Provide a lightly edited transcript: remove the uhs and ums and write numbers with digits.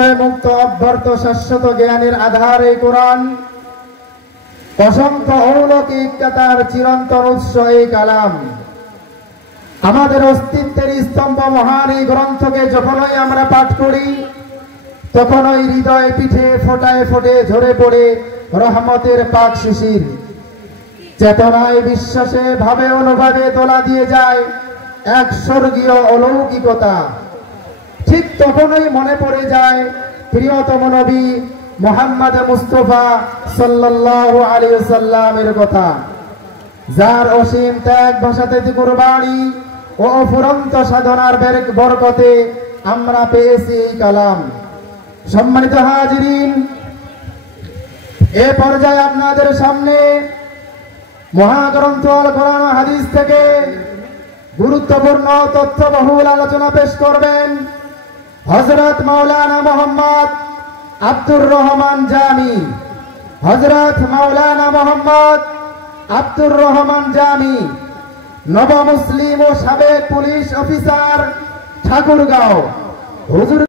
সংশয় মুক্ত অভ্যর্থ শাশ্বত জ্ঞানের আধার এই কোরআন, অসংখ্য অলৌকিকতার চিরন্তন উৎস এই কালাম। আমাদের অস্তিত্বের স্তম্ভ মহান এই গ্রন্থকে যখনই আমরা পাঠ করি, তখনই হৃদয় পিঠে ফোটায় ফোটে ঝরে পড়ে রহমতের পাক শিশির। চেতনায় বিশ্বাসে ভাবে অনুভবে তোলা দিয়ে যায় এক স্বর্গীয় অলৌকিকতা। ঠিক তখনই মনে পড়ে যায় প্রিয়তম নবী মুহাম্মদ মুস্তাফা সাল্লাল্লাহু আলাইহি ওয়াসাল্লামের কথা, যার অসীম ত্যাগ ভাষাতে কুরবানি ও অফুরন্ত সাধনার বরকতে আমরা পেয়েছি এই কালাম। সম্মানিত হাজিরিন, এ পর্যায়ে আপনাদের সামনে মহাগ্রন্থ আল কোরআন ও হাদিস থেকে গুরুত্বপূর্ণ তথ্যবহুল আলোচনা পেশ করবেন হযরত মাওলানা মোহাম্মদ আব্দুর রহমান জামি। হযরত মাওলানা মোহাম্মদ আব্দুর রহমান জামি, নব মুসলিম ও সাবেক পুলিশ অফিসার, ঠাকুরগাঁও। হুজুর